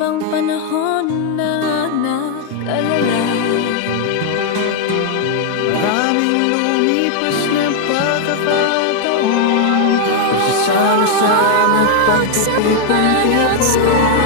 bang panahon na nag-alala? Maraming lumipas na pagkakataon, pagsasalo-salo at pagtutipon-tipon.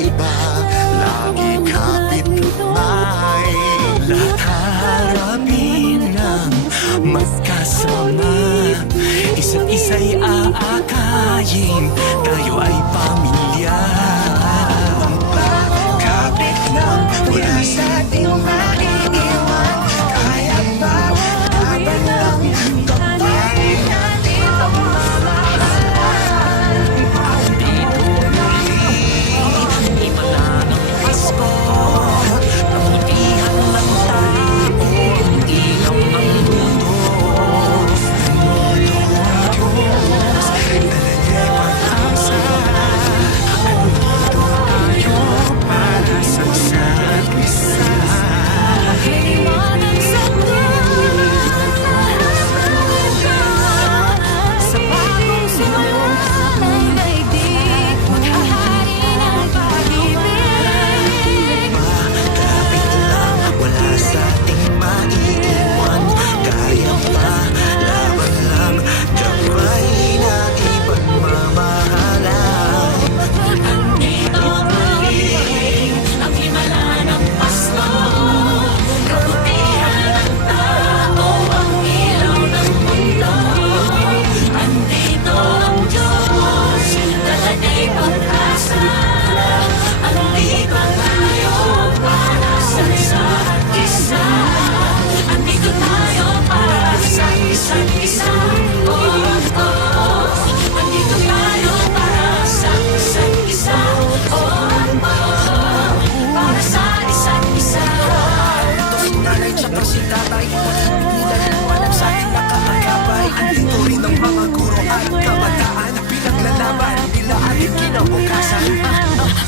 iba, lagi kapit-kamay. Lahat harapin ng magkasama, isa't isa'y aakayin, tayo ay pamilya. Kapit lang, wala sa ating maiiwan. Kaya ba, laban lang, kapay natin pagmamahalan. Andito muli, iba na ng Pasko, kabutihan ng tao, ang ilaw ng mundo. Diyos, dala niya'y pag-asa. Andito tayo para sa isa't isa. Liwanag sa sa bagong simula ng daigdig, maghahari ng pag-ibig. Kapit lang, wala sa ating maiiwan. Kaya pa, laban lang, gabay na ipagmamahalan. Andito muli ang himala ng Pasko, kabutihan ng tao, ang ilaw ng mundo. Andito ang Diyos, dala niya'y pag-asa. Andito tayo para sa isa't isa. Andito tayo para sa isa't isa. Oh, oh. Andito tayo para sa isa't isa. Oh, oh. Para sa isa't isa. Ito si nanay tsaka si tatay, pinagliwanag sa ating nakakagabay. Andito rin ang mga guro at kabataan, pinaglalaban nila ating kinabukasan.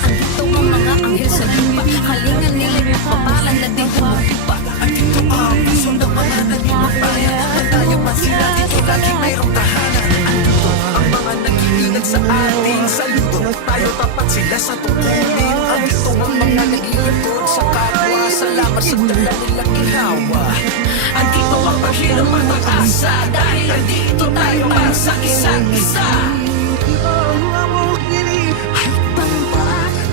Andito ang mga anghel sa lupa, kalingan nila'y papapalan na di humupa. Andito ang puso ng mga naging mapaya, natayan pa sila dito lagi mayroong tahanan. Andito ang mga nag-iingat sa ating saludo, tayo tapat sila sa tutunin. Andito ang mga nag-iikot sa kapwa, salamat sa dala nilang ihawa. Andito ang paghilang pag-asa, dahil andito tayo para sa isa't isa.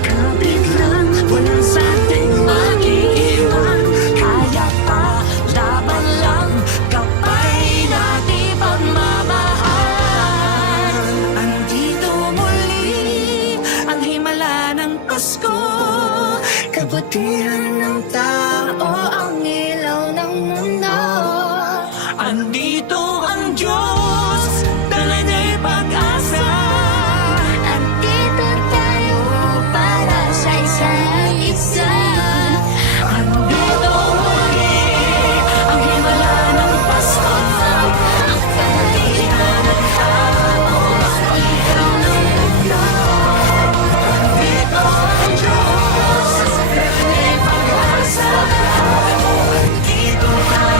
Kapit lang, walang sa ating maiiwan. Kaya pa, laban lang, kapay natin pagmamahalan. Andito muli ang himala ng Pasko, kabutihan ng tao, ang ilaw ng mundo. Andito ang Diyos, dala niya'y pag-asa. Andito tayo para sa isa't isa. Andito muli ang himala ng Pasko, ang kabutihan ng tao, ang ilaw ng mundo. Andito ang Diyos, dala niya'y pag-asa. Andito tayo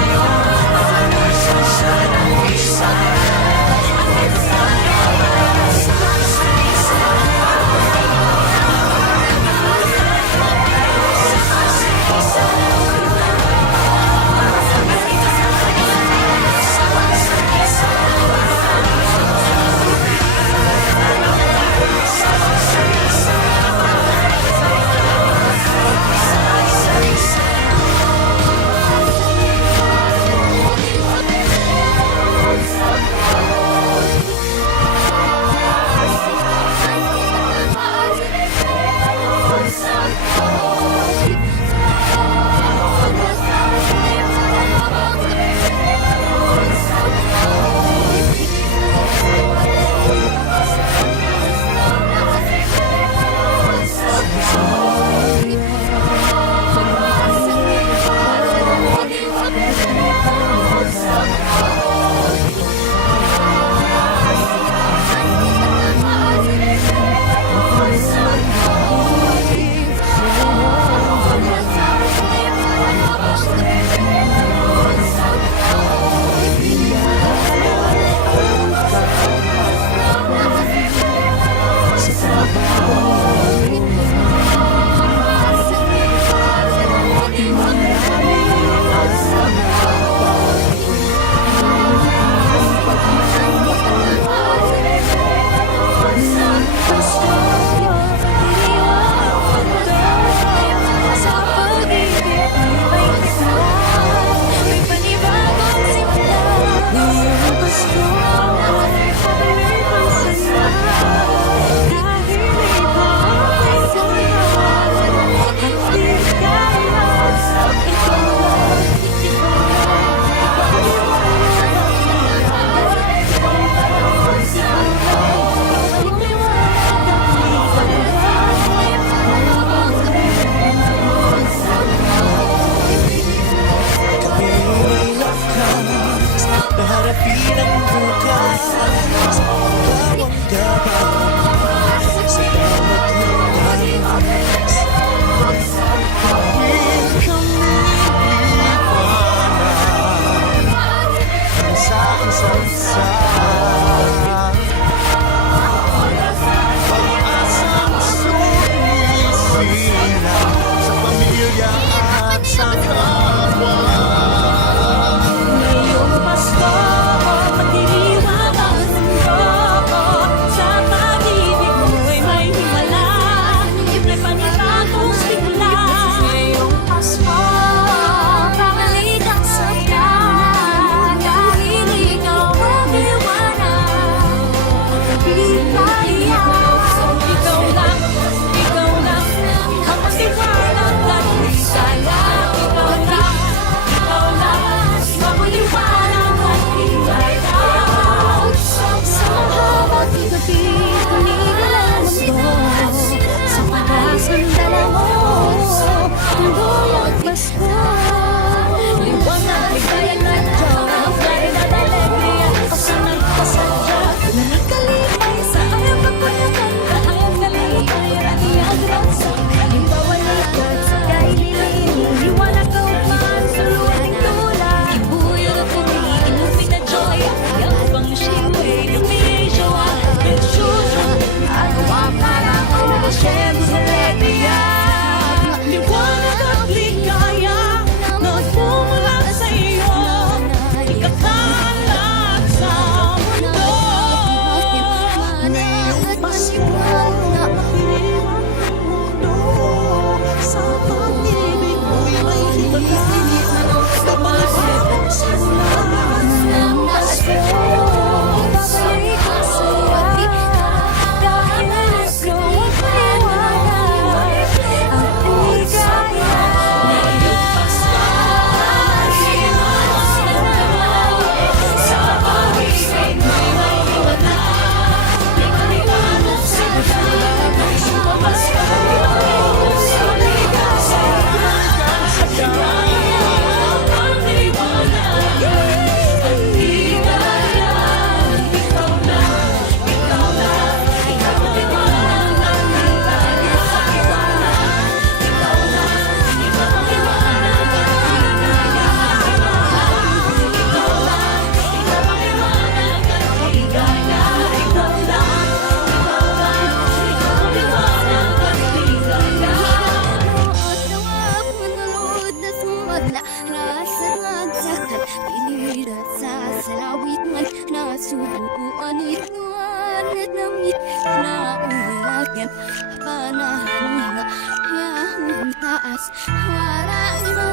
walang iba.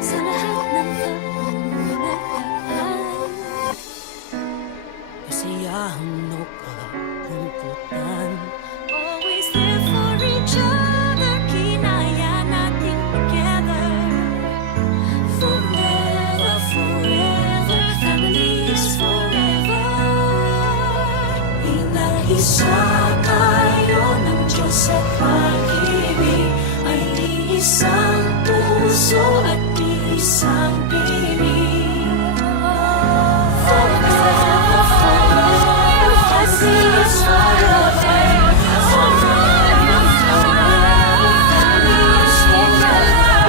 Sa lahat ng pangulataan, Kasiyahan o kalungkutan, always there for each other, kinaya natin together. Forever, forever, family is forever. Bilang isa tayo ng Diyos at pag-ibig, ay isang puso at isang piling. Forever, forever, family is forever. Forever, forever, family is forever.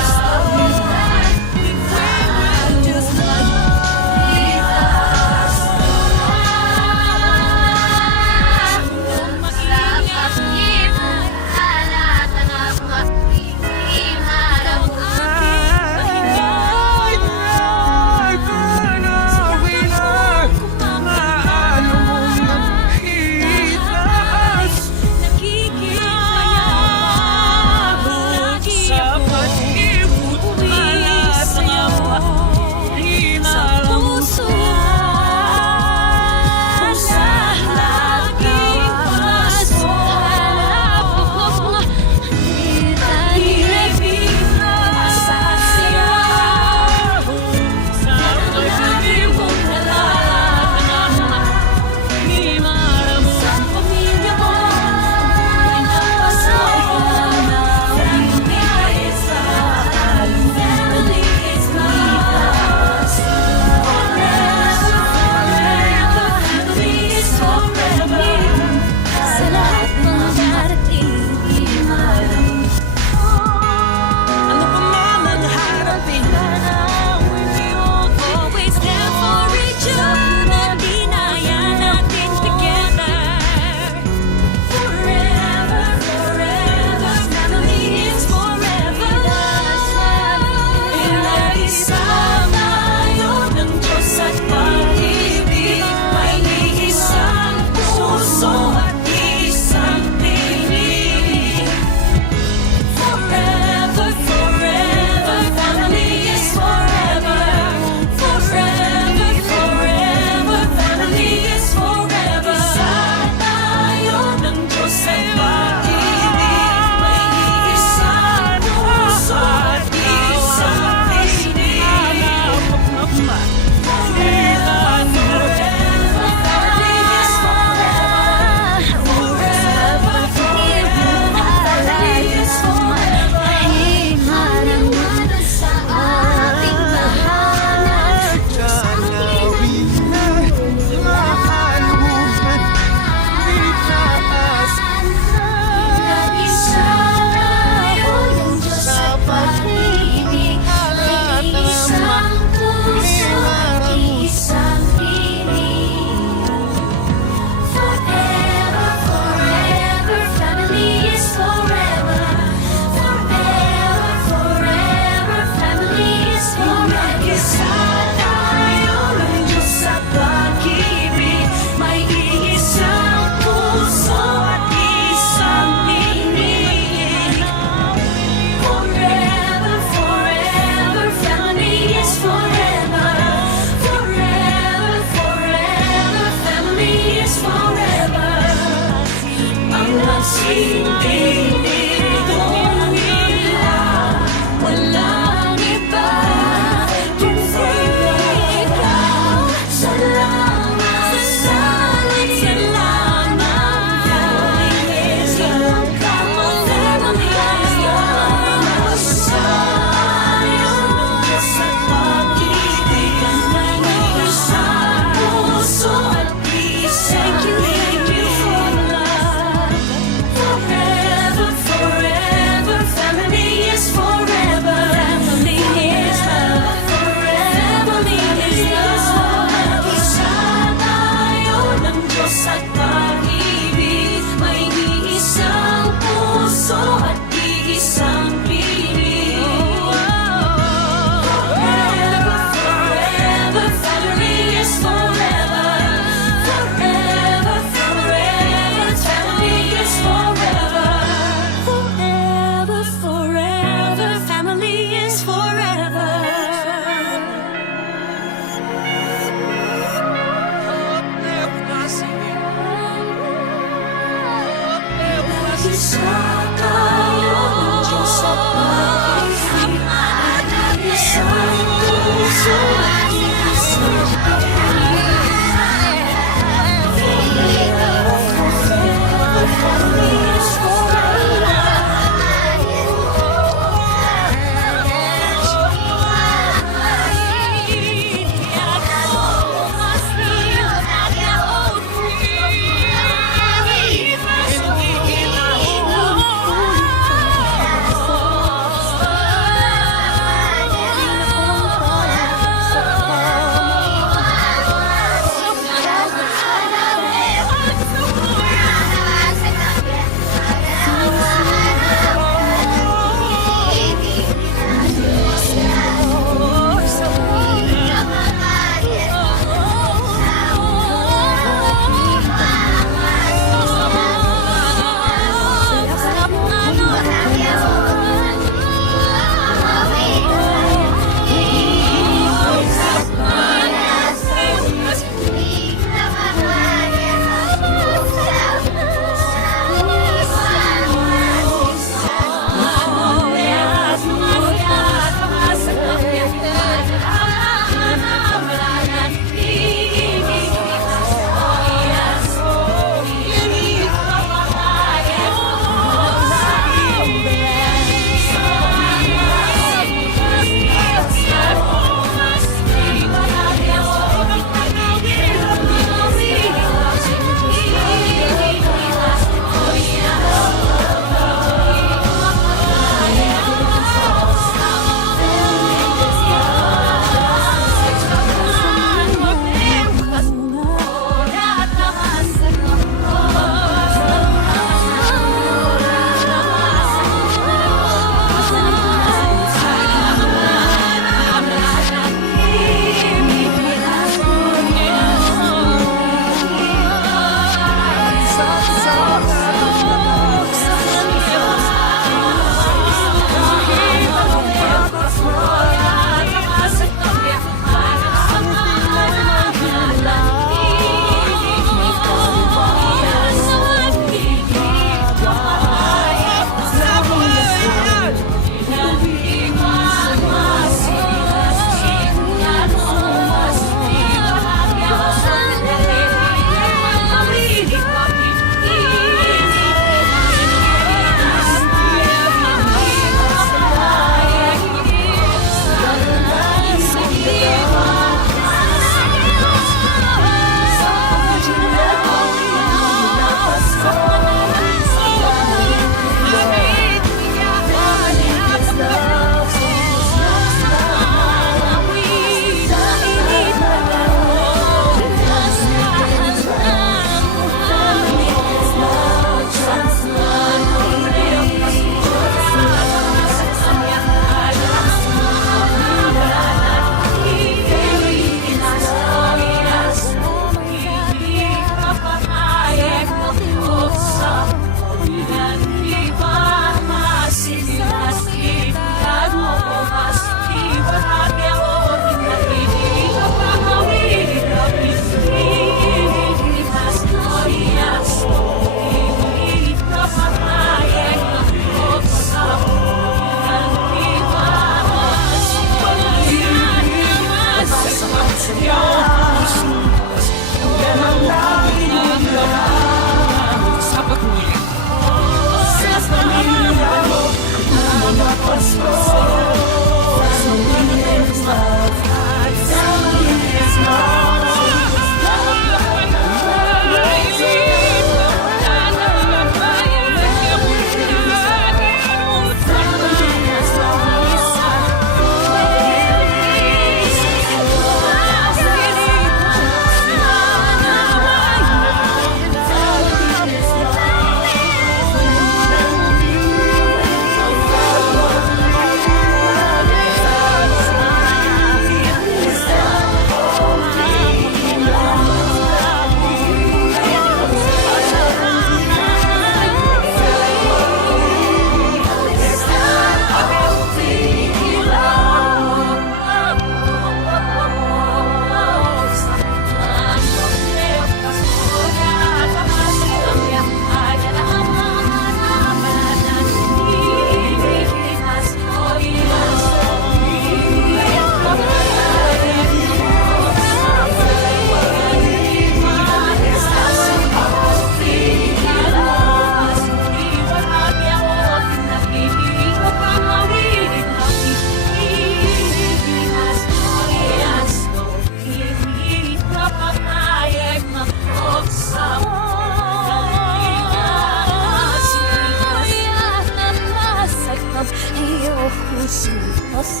Tapos,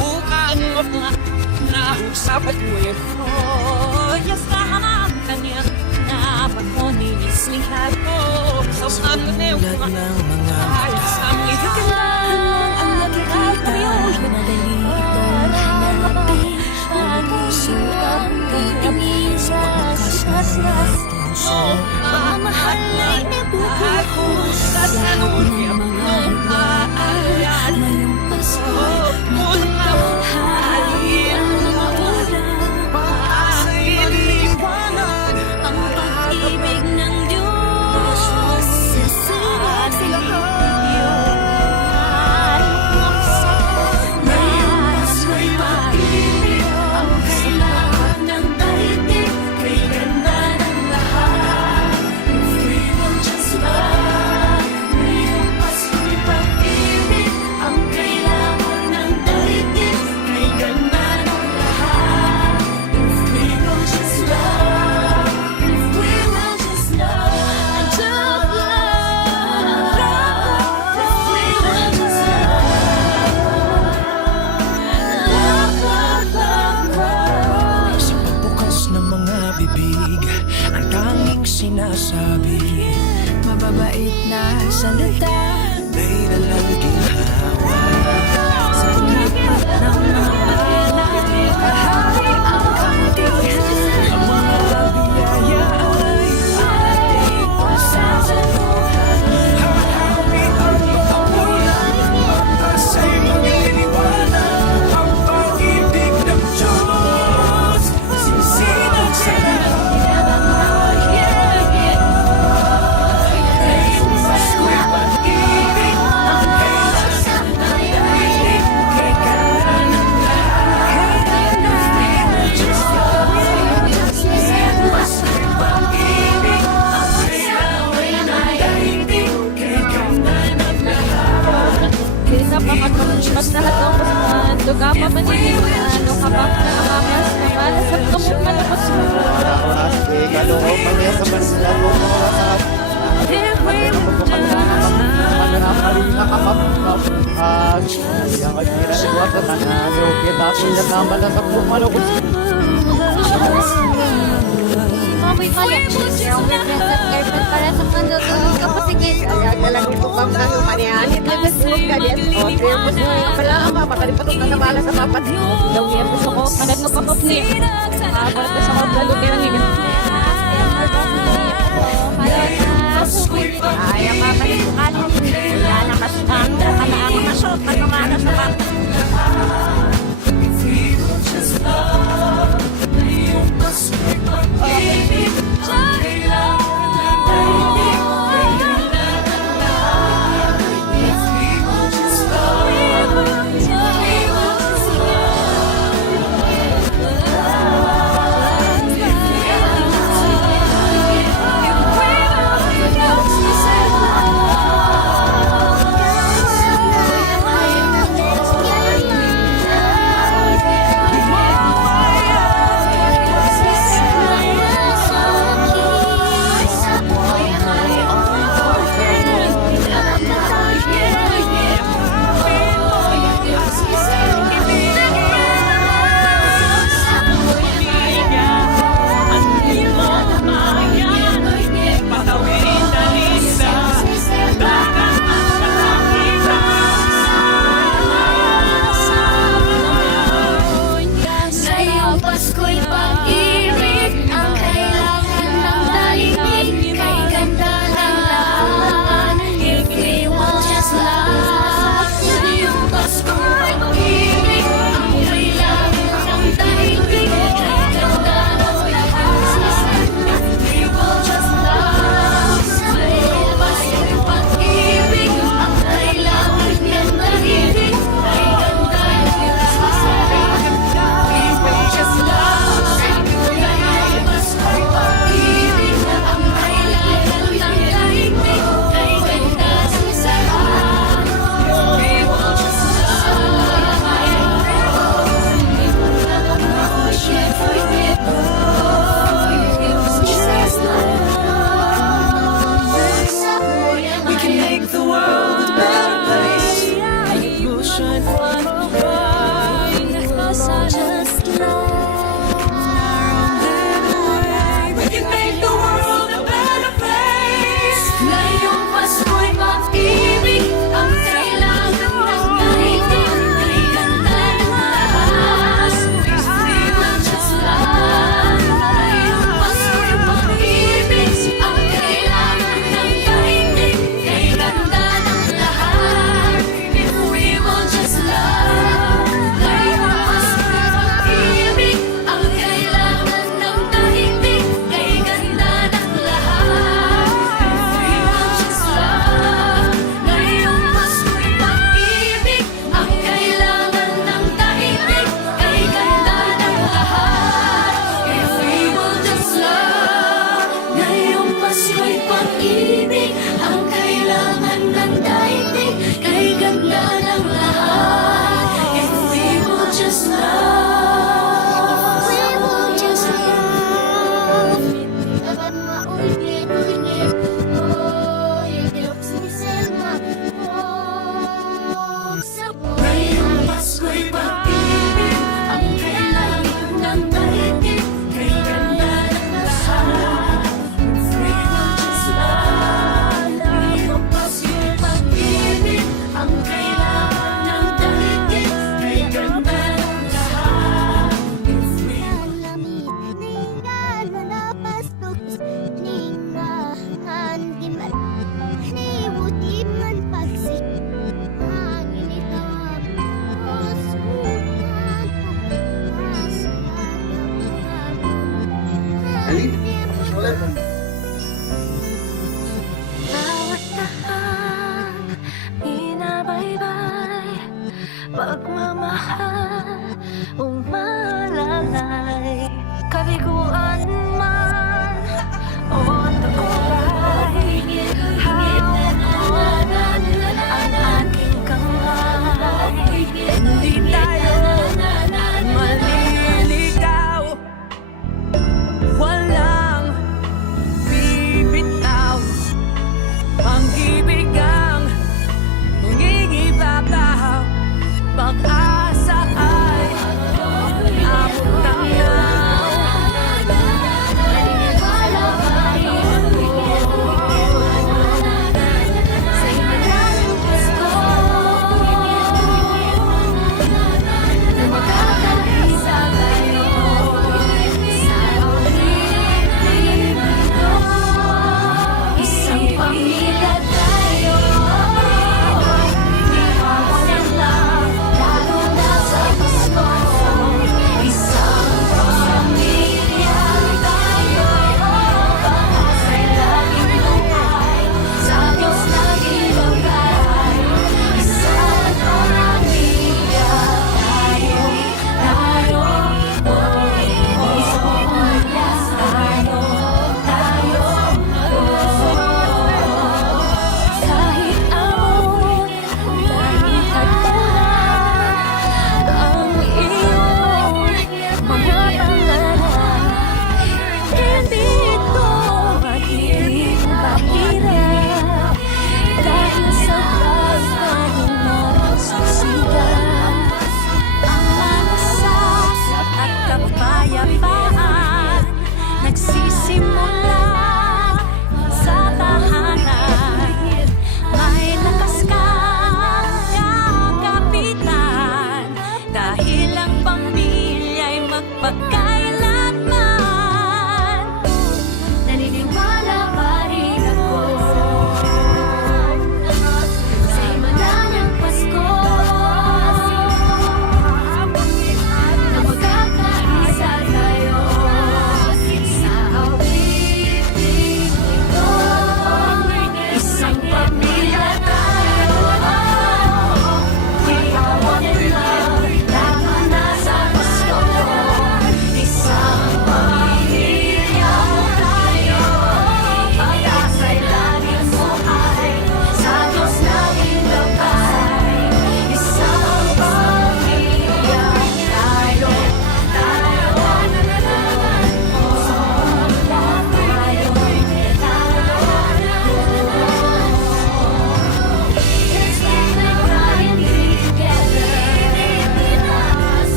Bukan mo na nausapan mo yun. yes, kahamang kanya na pagmonilis lihat ko. Sa sanib Tulad ng mga ay sa mga Ang nakikita, madali itong hanapin. Ang puso ang titingin sa puso. pamamahal ay nabubuhos sa lahat ng mga nagmaalat. Ngayong Pasko, maghahali ang mawala. Pag-asa'y maliliwanag. Ang pag-ibig ng Diyos sa silid sa lahat. Mas may pag-ibig ang kailangan ng daigdig. Kay ganda ng lahat. If we will just love. Ngayong Pasko'y pag-ibig ang kailangan ng daigdig. Kay ganda ng lahat. If we will just love. If we will just love. And just love. If we will just love. Sa pagbukas ng mga bibig, ang tanging sinasabi, Mababait na salita. may nalalaging hawa. Sa lapat ng mga nagkahari ang kamutihan. Ang mga biyaya ay Ating pasasaluhan. hahapit ang pagkapulan. Pag-asa'y maliliwanag. Ang pag-ibig ng Diyos, sisinag sa lahat. Pasko'y pag-ibig ang kailangan ng daigdig. Kay ganda ng lahat. Pasko'y pag-ibig ang kailangan ng daigdig. Kay ganda ng lahat. Kaysa pakatulunpas na hatong kusuhan, duga pa maniliwan, ano ka ba nakakamas na malasap ka mong malabas mo. If we will just Mamoy pala, yung represent girlfriend para sa manutulog ka pa sige. Kaya talagang ito pang nang manianit na Facebook ka din. O, kaya mo siya pala ang mapakalipatok na nabala sa papat. Daw niya gusto ko, manat mo papapli. Kapalat ka sa kabalo din ang ibig. Ay, ang mapalikukan. Wala na kasang ka na ang masot. Ano nga na sa papat. paano ba inakasalan? Just love We can make the world a better place. ngayong Pasko'y pag-ibig ang kailangan ng daigdig. Kay ganda ng lahat, we will just love. Ngayong Pasko'y pag-ibig ang kailangan ng daigdig. Kay ganda ng lahat, if we will just love. Ngayong Pasko'y pag-ibig ang kailangan ng daigdig. Kay ganda ng lahat, if we will just love. Ngayong Pasko'y pag-ibig ang kailangan ng daigdig. Kay ganda ng lahat, if we will just love. Ngayong Pasko'y pag-ibig ang kailangan ng daigdig. Kay ganda ng lahat, if we will just love. We will just love. Ngayong Pasko'y pag-ibig ang kailangan ng daigdig. Kay ganda ng lahat, if we will just love. Ngayong Pasko'y pag-ibig ang kailangan ng daigdig. Kay ganda ng lahat, if we Bawat tahang binabaybay, pagmamahal, umalalay, kabiguan